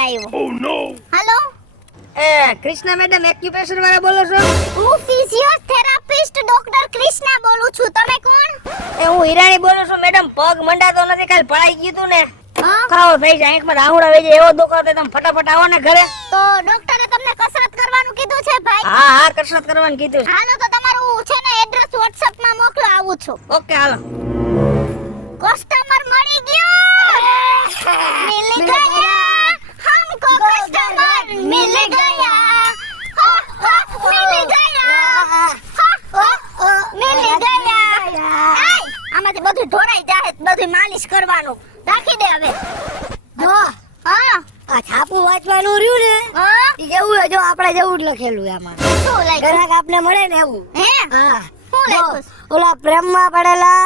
પડાયો. Oh no. હાલો, Krishna madam acupressure વાળા બોલો છો? હું ફિઝિયોથેરાપિસ્ટ ડોક્ટર કૃષ્ણા બોલું છું. તમે કોણ? હું હિરાણી બોલું છું મેડમ. પગ મંડાતો નથી, કાલ પડાઈ ગયું તું ને. હા? ખાવો થઈ જાય, આંખમાં રાહુડા વહી જાય એવો દુખાવો થાય. તમે ફટાફટ આવો ને ઘરે. તો ડોક્ટરે તમને કસરત કરવાનું કીધું છે ભાઈ? હા કસરત કરવાનું કીધું છે. હાલો તો તમારું છે ને એડ્રેસ WhatsApp માં મોકલો, આવું છું. ઓકે હાલો. કસ્ટમર મળી ગયો. મિલ ગયા हमको कस्टमર मिल ગયા. મિલ ગયા. મિલ ગયા. આમાંથી બધું ઢોરાઈ જાય, બધું માલિશ કરવાનું. રાખી દે હવે. જો હા આ છાપું વાંચવાનું રહ્યું ને, હા ઈ જેવું જો આપણે જેવું જ લખેલું છે આમાં. શું લખ્યું? ગ્રાહક આપને મળે ને એવું. હે હા શું લખ્યું? ઓલા પ્રેમમાં પડેલા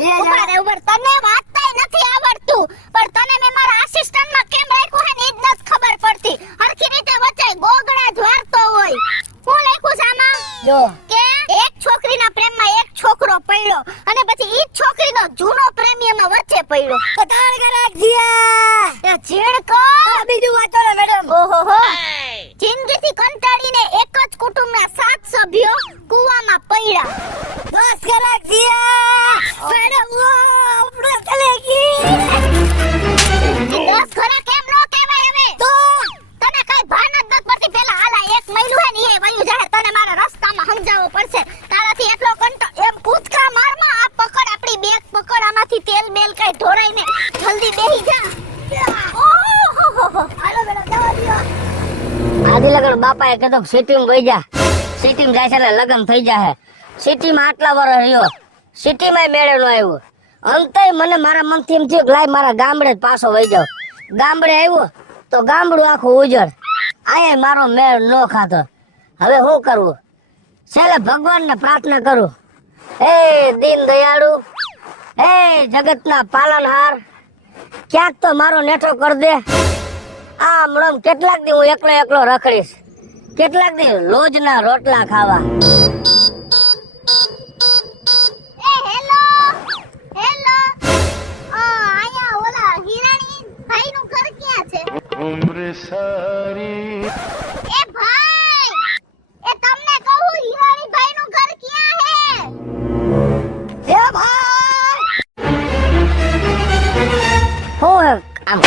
ઉભા રે, ઉભા રે. તને વાંચતાય નથી આવડતું, પણ તને મેં મારા આસિસ્ટન્ટમાં કેમ રાખ્યો હે ને ઈ જ નથી ખબર પડતી. હરખી રીતે વચાય ગોગડા જ વારતો હોય. શું લખ્યું છે આમાં? જો કે એક છોકરીના પ્રેમમાં એક છોકરો પડ્યો અને પછી ઈ જ છોકરીનો જૂનો પ્રેમી એમાં વચ્ચે પડ્યો. કતાર ગ્રાહક જીયા એ ઝીણકો. બીજું વાંચો ને મેડમ. ઓહોહો. જિંદગીથી કંટાળીને એક જ કુટુંબના 7 સભ્યો કૂવામાં પડ્યા. બસ ગ્રાહક જીયા મેડમ વો આપણે ચલેગી. દસ ખરા કેમ નો કહેવાય હવે? તો તને કઈ ભાન જ નથી પડતી. પેલા હાલા એક મહિલું હે ને એ વયું જાહે. તને મારા રસ્તામાં સમજાવવું પડશે. તારાથી એટલો એમ કૂદકા મારમાં આ પકડ, આપણી બેગ પકડ, આમાંથી તેલ બેલ કઈ ઢોરાઈ ને જલ્દી બેહી જા. ઓહોહોહો. હાલો બેટા જવા દ્યો. આદિ લગન બાપાએ કીધું સિટીમાં વઈ જા. સિટીમાં જાય છે એટલે લગન થઈ જાહે. સિટીમાં આટલા વર્ષ રહ્યો, સિટીમાં મેળે નો આવ્યો. અંતે મને મારા મનથી એમ થયું કે લાય મારા ગામડે જ પાછો વઈ જાવ. ગામડે આવ્યો તો ગામડું આખું ઉજળ. અહીંયા મારો મેળ નો ખાતો. હવે શું કરવું? છેલ્લે ભગવાનને પ્રાર્થના કરું, હે દીન દયાળુ, હે જગતના પાલનહાર, ક્યાંક તો મારો નેઠો કર દે. આ હમણાં કેટલાક દી હું એકલો રખડીશ, કેટલાક દી લોજના રોટલા ખાવા. એ હેલો હેલો. આયા ઓલા હિરાણી ભાઈનું ઘર ક્યાં છે? उम्र सारी એ ભાઈ, એ તમને કહું હિરાણી ભાઈનું ઘર ક્યાં હે? એ ભાઈ હું હે આમ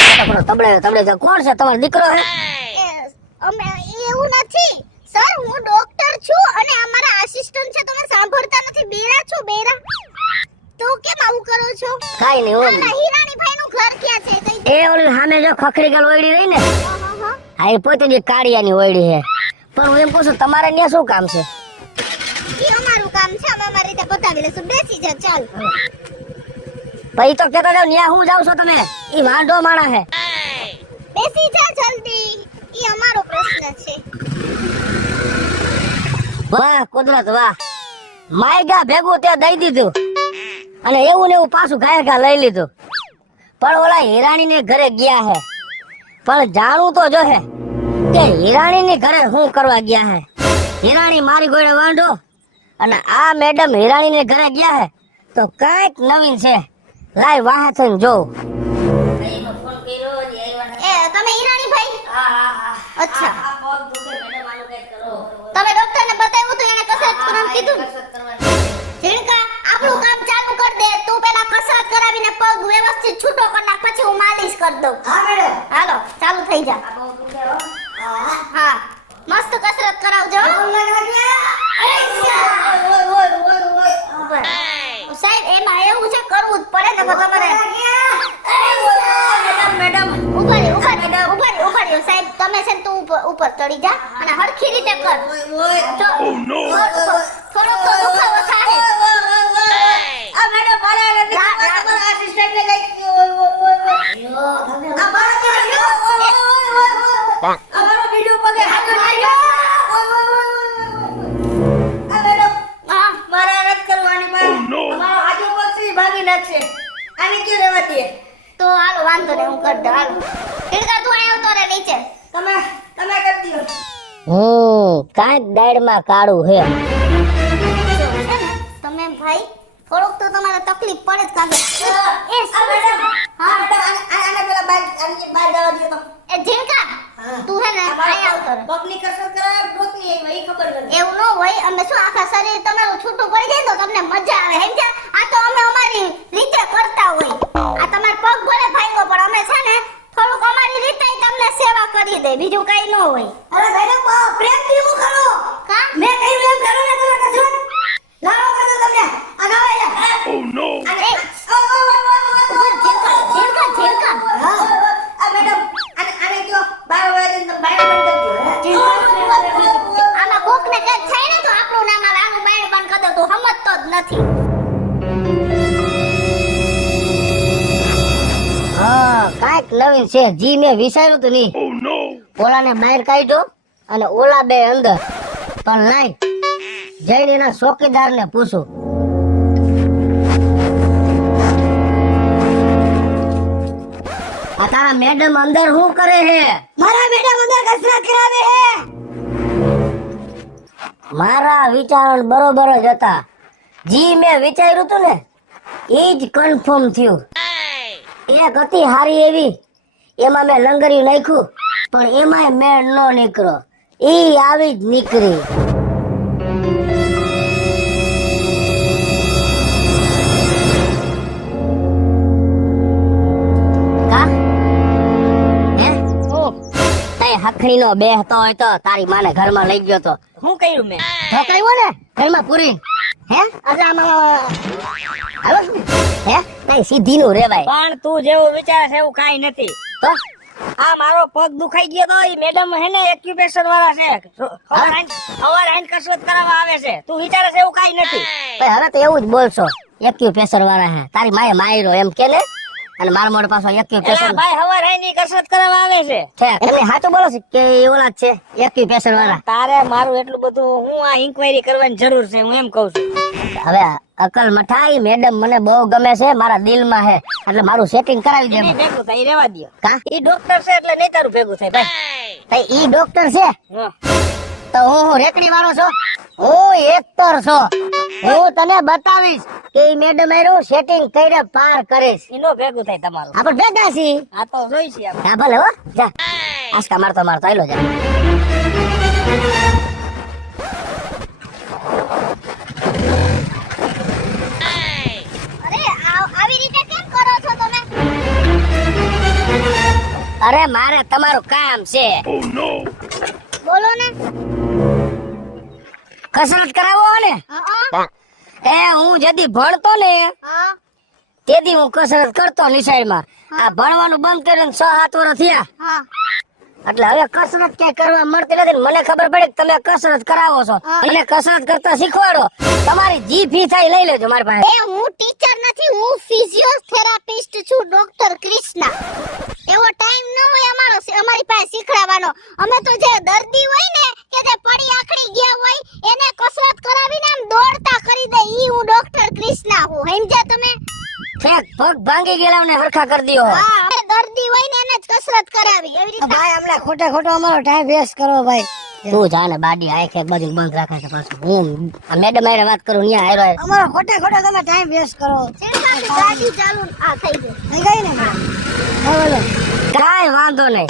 તબડે કોણ છે? તમારો દીકરો હે? અમે એવું નથી સર, હું ડોક્ટર છું અને અમારા આસિસ્ટન્ટ છે. તમે સાંભળતા નથી? બેરા છો બેરા? તો કેમ આવું કરો છો? કાઈ નહીં હું આ હિરાણી ભાઈનું ઘર ક્યાં છે? કઈ એ ઓલી સામે જો ખખડી ગલ ઓયડી રહી ને, હા. હા એ પોતે જે કાળિયાની ઓયડી છે. પણ હું એમ કહું છું તમારે ત્યાં શું કામ છે? ઈ અમારું કામ છે, અમે અમારી રીતે બતાવી લેશું. બેસી જા ચાલ. ભાઈ તો કેતા જાવ ન્યા હું જાવ છો તમે? ઈ વાંઢો માણા હે. બેસી જા જલ્દી. ઈ અમારો પ્રશ્ન છે. વાહ કુદરત વાહ, માયગા ભેગું ત્યાં દઈ દીધું અને એવું ને એવું પાછું ઘા લઈ લીધું. પણ ઓલા હિરાણી ને ઘરે ગયા હે, પણ જાણવું તો જો હે કે હિરાણી ની ઘરે શું કરવા ગયા હે. હિરાણી મારી ગોળે વાંઢો અને આ મેડમ હિરાણી ને ઘરે ગયા હે તો કઈક નવીન છે. લાય વાહે થઈને જોઉં. એ તમે હિરાણી ભાઈ? અચ્છા, તમે ડોક્ટરને બતાવ્યું તો એને કસરત કરવાનું કીધું ને? ઝીણકા, આપણું કામ ચાલુ કર દે. તું પેલા કસરત કરાવીને પગ વ્યવસ્થિત છૂટો કર નાખ, પછી હું માલિશ કરી દઉં. હા મેડમ. હાલો ચાલુ થઈ જા. હા, મસ્ત કસરત કરાવજો. સાહેબ એમાં એવું છે, કરવું જ પડે ને તમારે. ઉભા રહ્યો સાહેબ. તમે છે ને તું ઉપર ચડી જા અને હરખી રીતે કર. જો થોડોક તો દુખાવો થાય. આ મેડમ મારા નથી, તમારા આસિસ્ટન્ટ ને લઈ ગયો. આ મારો વિડિયો પગે હાથ લાગ્યો. આ મેડમ હા, મારા રદ કરવાની માં મારો આજુ પક્ષી ભાગી નાખશે. આની ક્યાં રહેવાતી? તો હાલો વાંધો નહીં, હું કરી દઉં. હાલો તીરકા તું અહીં આવતો રે નીચે. તમે કરી દો. કાંઈક દાડમાં કાળું હે. તમે ભાઈ થોડુંક તો તમારે તકલીફ પડે જ કાગે એ આ મેડમ હા મેડમ આને પેલા બહાર જવા દે તો એ ઝીણકા તું હે ને અહીં આવતો રહે. પગની કસરત કરાવે પ્રોટીન એમાં ઈ ખબર નથી એવું ન હોય અમે શું આખા શરીર તમારું છૂટું પડી જાય તો તમને મજા આવે સમજ્યા આ તો અમે અમારી રીતે કરતા હોય આ તમાર પગ ભલે ભાંગો પણ અમે છે ને થોડુંક અમારી રીતે તમને સેવા કરી દે બીજું કઈ ન હોય અરે મેડમ પ્રેમથી હું કરો કા મેં કહ્યું એમ કરો ને તમે કસરત લાવો કરો તમને આ લાવો યાર Oh no! અરે ઝીણકા આ મેડમ આને કયો 12 વાગે તો બાયણ બંધ કરી દો આમાં કોકને કંઈક થાય ને તો આપણું નામ આવે આનું બાયણ બંધ કરી દે તું સમજતો જ નથી હા કાંઈક નવીન છે જી મેં વિચાર્યું તું નહીં Oh no! ઓલાને બહાર કાઢ્યો અને ઓલા બે અંદર પણ નહીં જઈને એના ચોકીદારને પૂછું આ તારા મેડમ અંદર શું કરે છે મારા મેડમ અંદર કસરત કરાવે છે મારા વિચાર બરોબર જ હતા જી મેં વિચાર્યું તું ને એ જ કન્ફર્મ થયું એક હતી હારી એવી એમાં મેં લંગર્યું નાખ્યું પણ એમાંય મેળ ન નીકળ્યો ઈ આવી જ નીકળી કા હે તઈ હખરીનો બેહતો હોય તો તારી માને ઘરમાં લઈ ગયો તો શું કર્યું મેં ઢોકળ્યો ને ઘરમાં પૂરી હે અરે આમાં હાલો શું હે તઈ સીધી નું રેવાય પણ તું જેવું વિચારે છે એવું કાઈ નથી તો આ મારો પગ દુખાઈ ગયો તો ઈ મેડમ હે ને એક્યુપેશન વાળા છે હવાર આઈન કસરત કરાવવા આવે છે તું વિચારે છે એવું કાઈ નથી તઈ હવે તો એવું જ બોલશો એક્યુપેશર વાળા હે તારી માએ માર્યો એમ કે ને અને મારા મોઢ પાછો એક્યુપેશર એલા ભાઈ હવાર આઈન ઈ કસરત કરાવવા આવે છે છે એમને સાચું બોલો છે કે એ ઓલા જ છે એક્યુપેશર વાળા તારે મારું એટલું બધું હું આ ઇન્ક્વાયરી કરવાની જરૂર છે હું એમ કહું છું હવે અકલ મઠાઈ મેડમ મને બહુ ગમે છે મારા દિલમાં હે એટલે મારું સેટિંગ કરાવી દે નહીં ભેગું થાય ઈ રહેવા દ્યો કા ઈ ડોક્ટર છે એટલે નહીં તારું ભેગું થાય ભાઈ તઈ ઈ ડોક્ટર છે હા. તો હું રેકડી વાળો છો હું એક્ટર છો હું તને બતાવીશ કે ઈ મેડમ એનું સેટિંગ કરીને પાર કરીશ ઈ નો ભેગું થાય તમારું આપણે ભેગા છીએ આ તો જોઈ છે આપણે હા ભલે હો જા આસ્કા મારતો આયલો જા અરે આવી રીતે કેમ કરો છો તમે અરે મારે તમારું કામ છે Oh no! બોલો ને કસરત કરાવો ને હા એ હું જદી ભણતો ને હા તેથી હું કસરત કરતો નિશાળમાં આ ભણવાનું બંધ કરીને 6-7 વર્ષ થયા હા એટલે હવે કસરત ક્યાંય કરવા મળતી નથી ને મને ખબર પડી કે તમે કસરત કરાવો છો મને કસરત કરતા શીખવાડો તમારી જી ફી થાય લઈ લેજો મારી પાસે એ હું ટીચર નથી હું ફિઝિયોથેરાપિસ્ટ છું ડોક્ટર કૃષ્ણા એવો ટાઈમ ન હોય અમારી પાસે શીખડાવવાનો અમે તો જે દર્દી હોય ને કે જે પડી આખડી ગયા હોય એને કસરત કરાવીને આમ દોડતા કરી દે ઈ હું ડોક્ટર કૃષ્ણા હું સમજ્યા તમે ઠેક પગ ભાંગી ગયેલાને હરખા કરી દ્યો હા અમે દર્દી હોય ને એને જ કસરત કરાવી એવી રીતે ભાઈ અમને ખોટે ખોટો અમારો ટાઈમ વેસ્ટ કરો ભાઈ તું જાને બાડી આંખ એક બાજુ બંધ રાખે છે પાછું હું આ મેડમ આરે વાત કરું ન્યા આયરો અમારો ખોટે ખોટો તમે ટાઈમ વેસ્ટ કરો ચેડકાથી ગાડી ચાલુ આ થઈ ગઈ થઈ ગઈ ને બોલો કાઈ વાંધો નહીં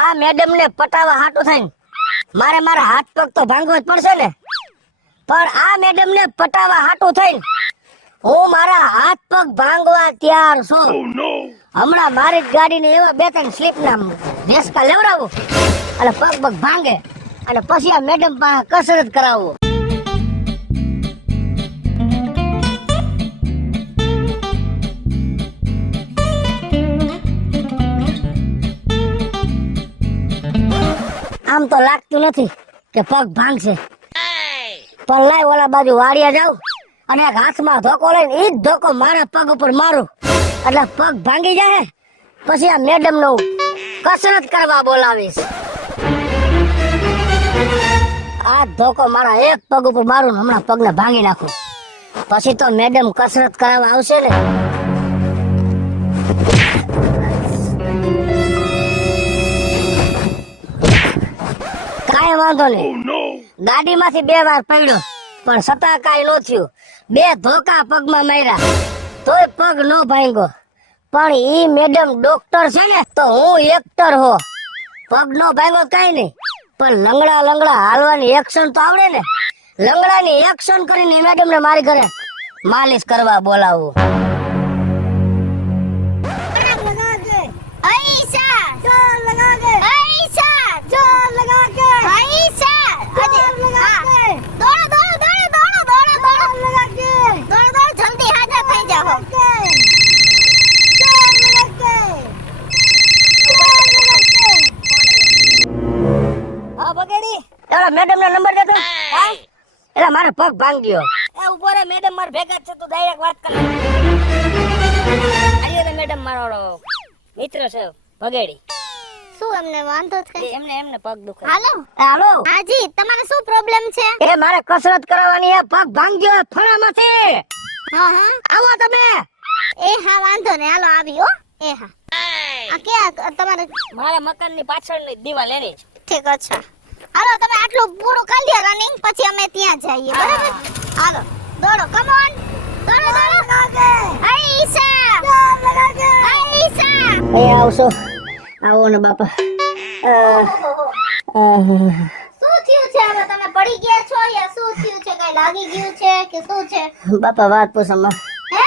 આ મેડમ ને પટાવા હાટું થઈને મારે મારા હાથ પગ તો ભાંગવો જ પડશે ને પણ આ મેડમ ને પટાવા હાટું થઈને હું મારા હાથ પગ ભાંગવા તૈયાર છું Oh no! હમણાં મારી જ ગાડીને એવા 2-3 સ્લીપ ના રેસકા લેવડાવું અને પગ પગ ભાંગે અને પછી આ મેડમ પાસે કસરત કરાવું આમ તો લાગતું નથી કે પગ ભાંગશે પણ લાય ઓલા બાજુ વાડિયા જાવ અને એક હાથમાં ધોકો લઈને ઈ જ ધોકો મારા પગ ઉપર મારું એટલે પગ ભાંગી જાય પછી આ મેડમ નું કસરત કરવા બોલાવીશ આ ધોકો મારા એક પગ ઉપર મારું ને હમણાં પગને ભાંગી નાખું પછી તો મેડમ કસરત કરાવવા આવશે ને કાંઈ વાંધો નહીં Oh no! ગાડીમાંથી 2 વાર પડ્યો પણ છતાં કાંઈ નો થયું. 2 ધોકા પગમાં માર્યા તોય પગ નો ભાંગ્યો. પણ ઈ મેડમ ડોક્ટર છે ને તો હું એક્ટર હો. પગ નો ભાંગ્યો કાંઈ નહીં, પણ લંગડા હાલવાની એક્શન તો આવડે ને. લંગડાની એક્શન કરીને મેડમ ને મારી ઘરે માલિશ કરવા બોલાવું. ऐसा जोर लगा के ऐसा जोर लगा के ऐसा जोर लगा के दौड़ो लगा के दौड़ो जल्दी हाजिर થઈ જાઓ. હા બગેડી એલા મેડમ નો નંબર દેતો. એલા મારો પગ ભાંગ્યો. એ ઉભો રે મેડમ માર ભેગા જ છે તું ડાયરેક્ટ વાત કર. આઈએ ને મેડમ મારો મિત્ર છે બગેડી. શું એમને વાંધો છે? એમને પગ દુખે. હાલો હાલો હાજી તમારે શું પ્રોબ્લેમ છે? એ મારે કસરત કરવાની હે, પગ ભાંગ્યો ફળામાંથી. હા હા આવો તમે. એ હા વાંધો ને હાલો આવી હો. એ હા આ ક્યાં તમારે? મારા મકાનની પાછળની દિવાલ એની જ. ઠીક અચ્છા હાલો તમે આટલું પૂરું કરી લ્યો રનિંગ પછી અમે ત્યાં જઈએ બરાબર. હાલો દોડો કમ ઓન દોડો આઈશા આઈશા અહીં આવશો. આવો ને બાપા. શું થયું છે હવે તમે પડી ગયા છો યા શું થયું છે કઈ લાગી ગયું છે કે શું છે? બાપા વાત પૂછમાં હે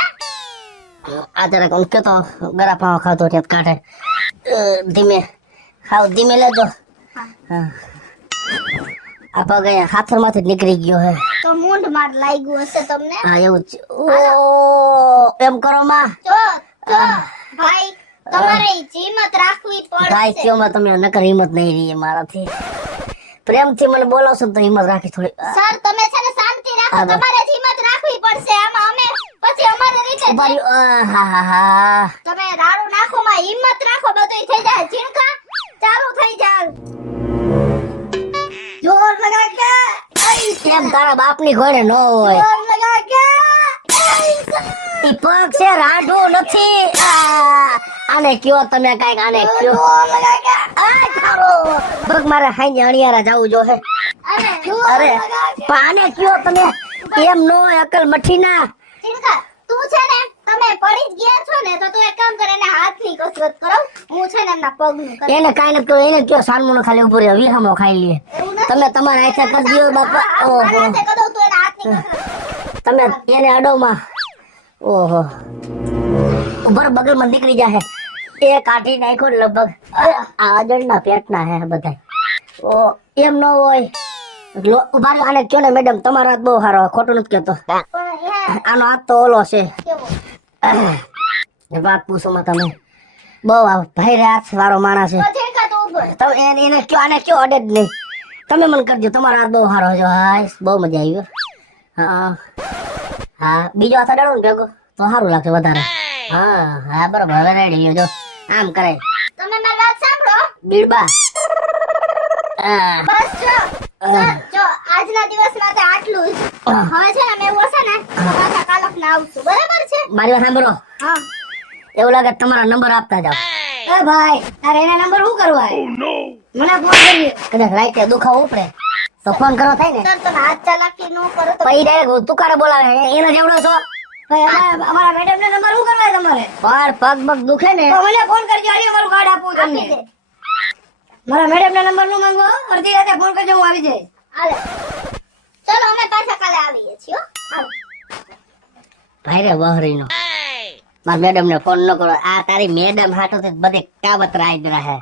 આ જરાક હું કેતો ગરા પાવા ખાતો ત્યાં કાઢે. ધીમે ધીમે લેજો. હા આ પગ અહીંયા હાથરમાંથી જ નીકળી ગયો હે. તો મૂંઢ માર લાગ્યું હશે તમને. હા એવું જ. ઓ એમ કરો માં. જો ભાઈ તમારે હિંમત રાખવી ભાઈ પડશે. કયો માં તમે નકર હિંમત નહીં રહી મારાથી. પ્રેમથી મને બોલાવશો ને તો હિંમત રાખી થોડી. સર તમે છે ને શાંતિ રાખો. હા, તમારે જ હિંમત રાખવી પડશે આમાં અમે પછી અમારી રીતે ઉભા રહ્યો. હા તમે રાડું નાખો માં હિંમત રાખો બધું થઈ જાય. ઝીણકા ચાલુ થઈ જાય. જોર લગા કે કેમ તારા બાપની ઘોડે ન હોય. જોર લગા કે ઈ પગ છે રાઢું નથી. આને કયો તમે કાઈક આને કયો. જોર લગા કે આ તારો પગ મારે હાંજે અણિયારા જાવું જો હે. અરે જોર અરે લગા કે પણ આને કયો તમે એમ નો હોય અકલ મઠી ના. ઝીણકા તું છે ને તમે પડી જ ગયા છો ને તો તું એક કામ કર એને હાથની કસરત કરો. હું છે ને એમના પગનું કરું. એને કાઈ નથી કહ્યું. એને કયો સાનમુનો ખાલી ઉભો રહ્યો વિહામો ખાઈ લે. એવું નથી. તમે તમારા હાથે કરી દો બાપા. ઓહો મારા હાથે કદો તું એના હાથની કસરત. તમે એને અડોમાં. ઓહો ઉભર બગલમાં નીકળી જાહે. એ કાઢી નાખ્યો ને લગભગ. આ અજણના પેટના હે બધા. ઓ એમ ન હોય. ઉભા રહ્યો. આને કયો ને મેડમ તમારો હાથ બહુ સારો ખોટું નથી કહેતો. પણ એ આનો હાથ તો ઓલો છે. કેવો? વાત પૂછો માં તમે બહુ ભાઈ હાથ વાળો માણસ છે. તો ઝીણકા તું ઊભો રહે. તમે એને કયો આને કયો અડે જ નહીં. તમે મને કરજો તમારો હાથ બહુ સારો છે. હા બહુ મજા આવી. હા હા બીજો હાથ અડાડો ને ભેગો તો સારું લાગશે વધારે. હા બરોબર હવે રેડી જો આમ કરે તમે મારી વાત સાંભળો. બીડબા. બસ જો સર, જો આજના દિવસ માટે આટલું જ. હવે છે ને અમે એવું હશે ને તો પાછા કાલક ના આવશું બરાબર છે? મારી વાત સાંભળો. હા એવું લાગે તમારા નંબર આપતા જાઓ. એ ભાઈ તારે એના નંબર શું કરવા મને ફોન કરીએ. કદાચ રાઈતે દુખાવો ઉપડે તો ફોન કરો થાય ને. સર તમે હાથ ચાલાકી ન કરો તો પછી ડાયરેક્ટ તુકારે બોલાવે એનો જેવડો છો. અમારા મેડમ ને નંબર શું કરવા તમારે? પર પગ પગ દુખે ને તો મને ફોન કરજો. હારી અમારું કાર્ડ આપું આપી તમને. દે. મારા મેડમ ના નંબર નું માંગો. અડધી રાતે ફોન કરજો હું આવી જઈશ. હાલે ચલો અમે પાછા કાલે આવીએ છીએ હો. હાલો. ભાઈ રે વહરીનો મારા મેડમ ને ફોન ન કરો. આ તારી મેડમ હાટો બધી કાવત રાઈ રહે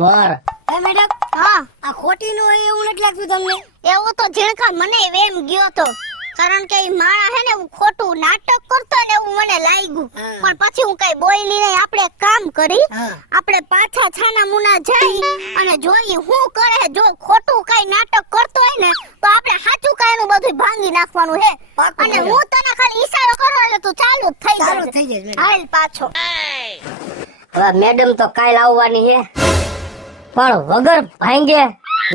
વર. હે મેડમ હા આ ખોટી નું હોય એવું નથી લાગતું તમને? એવું તો ઝીણકા મને વેમ ગયો તો કારણ કે ઈ માણા હે ને એવું ખોટું નાટક કરતો ને એવું મને લાગ્યું. પણ પછી હું કઈ બોલી નહીં. આપણે એક કામ કરી આપણે પાછા છાના મુના જઈ અને જોઈએ શું કરે. જો ખોટું કઈ નાટક કરતો હોય ને તો આપણે સાચું કઈ નું બધું ભાંગી નાખવાનું હે. અને હું તને ખાલી ઈશારો કરું એટલે તું ચાલુ જ થઈ ચાલુ જશે. થઈ જશે મેડમ. હાલ પાછો. હવે મેડમ તો કાલ આવવાની છે પણ વગર ભાંગે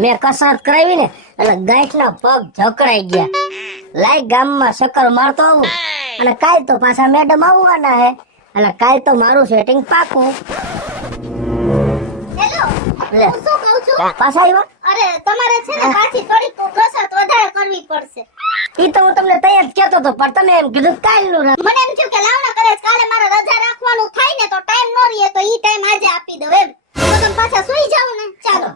મેં કસરત કરાવી ને એટલે ગાંઠના પગ જકડાઈ ગયા. લાઈ ગામમાં ચક્કર મારતો આવું અને કાલ તો પાછા મેડમ આવવાના હે એટલે કાલ તો મારું સેટિંગ પાકું. હેલો લે હું શું કહું છું? પાછા આવ્યા. અરે તમારે છે ને પાછી થોડીક કસરત વધારે કરવી પડશે. ઈ તો હું તમને તૈયાર જ કહેતો હતો પણ તમે એમ કીધું કે કાલનું રાખ. મને એમ થયું કે લાવના કરે કાલે મારે રજા રાખવાનું થાય ને તો ટાઈમ નો રહે તો ઈ ટાઈમ આજે આપી દઉં એમ તો તમે પાછા સુઈ જાવ ને ચાલો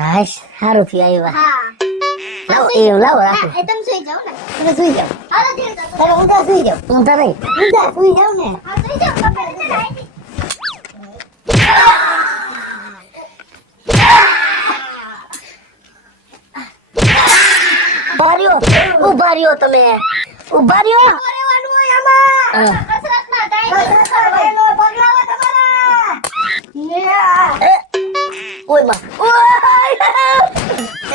હાશ સારું થી આવ્યા. હા લાવો એ લાવો રાખો. હા, એ તમે સુઈ જાવ ને તમે સુઈ જાઓ. હાલો ધીરે જાઓ. તમે ઊંધા સુઈ જાઓ. ઊંધા નહીં. ઊંધા સુઈ જાઓ ને. હા સુઈ જાવ કપડે ચડાઈ ઉભા રહ્યો તમે. ઉભા રહ્યો. રહેવાનું હોય આમાં હા. કસરતમાં ટાઈમ વેલો પગલાવા તમારા. ઓય માં.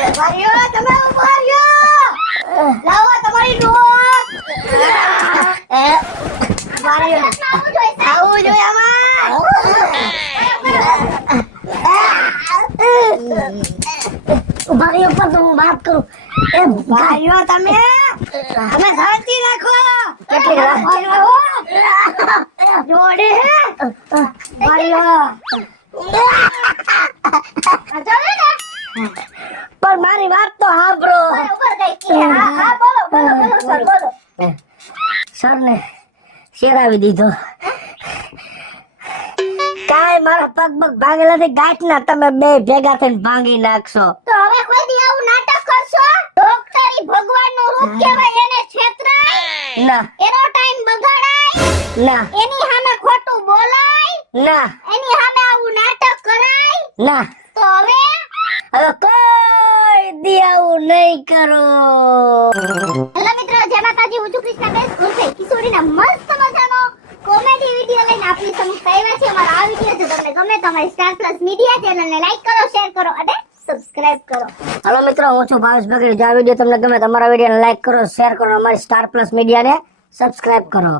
ઉભા રહ્યો તમે ઉભા રહ્યો લાવો તમારી નોટ ઉભા રહ્યો આવું જોઈએ આમાં ઉભા રહ્યો પર તો હું વાત કરું. એ ઉભા રહ્યો તમે તમે શાંતિ રાખો કેટલી ઉભા રહ્યો જોડે ઉભા રહ્યો ચાલે ને પણ મારી વાત તો સાંભળો. ઉપર ગઈ કે હા હા બોલો બોલો બોલો સર બોલો સર ને શેરાવી દીધો. કાંઈ મારા પગ પગ ભાંગેલા છે ગાંઠના તમે બે ભેગા થઈને ભાંગી નાખશો. તો હવે કોઈ દી આવું નાટક કરશો ડોક્ટરી ભગવાનનું રૂપ કહેવાય એને છેતરાય ના એનો ટાઈમ બગાડાય ના એની સામે ખોટું બોલાય ના એની સામે આવું નાટક કરાય ના તો હવે હવે કોઈ દી આવું નહીં કરો. હેલો મિત્રો જય માતાજી હું છું કૃષ્ણા બેસ ઉર્ફે કિશોરીના મસ્ત મજાનો કોમેડી વિડિયો લઈને આપની સમક્ષ આવ્યા છે. અમારો આ વિડિયો જો તમને ગમે તો અમારી સ્ટાર પ્લસ મીડિયા ચેનલને લાઈક કરો શેર કરો અને સબસ્ક્રાઇબ કરો. હલો મિત્રો હું છું ભાવેશ બગડી. જો આ વિડીયો તમને ગમે તો અમારા વિડીયોને લાઈક કરો શેર કરો અમારી સ્ટાર પ્લસ મીડિયાને સબસ્ક્રાઇબ કરો.